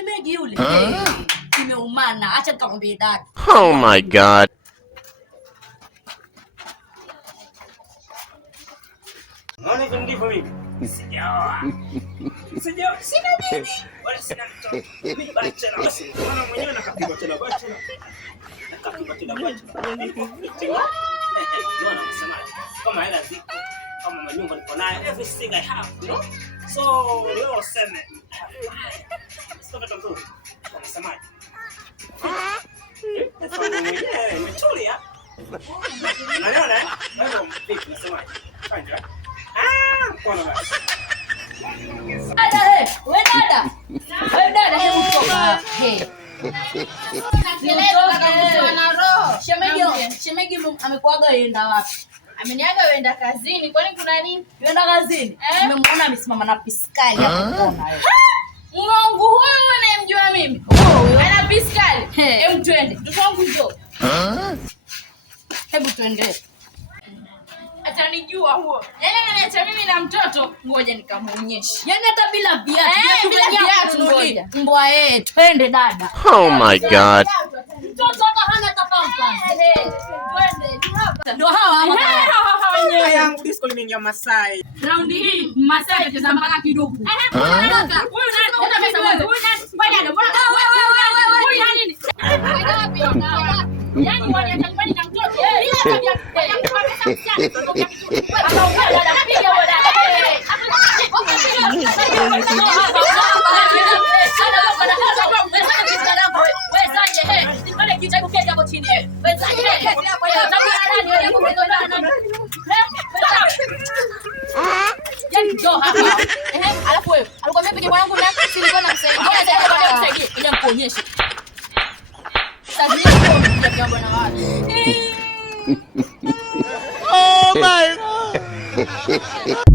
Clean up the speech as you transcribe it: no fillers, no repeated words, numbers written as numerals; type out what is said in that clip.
shemeji yule. Imeumana. Acha nikamwambie dada. Oh my God. Mbona hivi ndivyo mimi? Sijaoa. Sina bibi. Wala sina mtoto. Mimi bachelor basi. Mwana mwenyewe nakapigwa tena bachelor. Nakapigwa tena bachelor. Unaona msemaji? Kama hela ziko, kama manyumba niko nayo, everything I have, you know? So, leo useme. Sio kitu nzuri. Kama msemaji. Nafanya mwenyewe, nimetulia. Unaona eh? Wewe mpipi msemaji. Fanya. Kona basi. Dada, wewe dada. Wewe dada, hebu toka. Shemeji amekuaga yenda wapi? Ameniaga yenda kazini. Kwani kuna nini? Yenda kazini? Nimemwona amesimama na piskali hapo kona wewe. Mungu huyu unayemjua mimi? Ana piskali. Hebu twende. Mtoto wangu njoo. Hebu tuendelee. Atanijua huo. Yaani ananiacha mimi na mtoto, ngoja nikamuonyeshe. Yaani hata bila viatu, bila viatu ngoja. Mbwa yeye, twende dada. Oh my God. Mtoto hata hana tapampa. Twende, hapa. Ndio hawa Wenyewe yangu disco limeingia Masai. Raundi hii Masai atacheza mpaka kidogo. Huyu nani? Hata pesa wewe. Huyu nani? Ngoja mbona wewe. Huyu nani? Yaani waniacha nyumbani na mtoto. Bila tabia. Alafu wewe alikwambia pige mwanangu na silikuwa namsaidia. Ngoja nikuonyeshe. Sasa ndio bwana wako. Oh my God.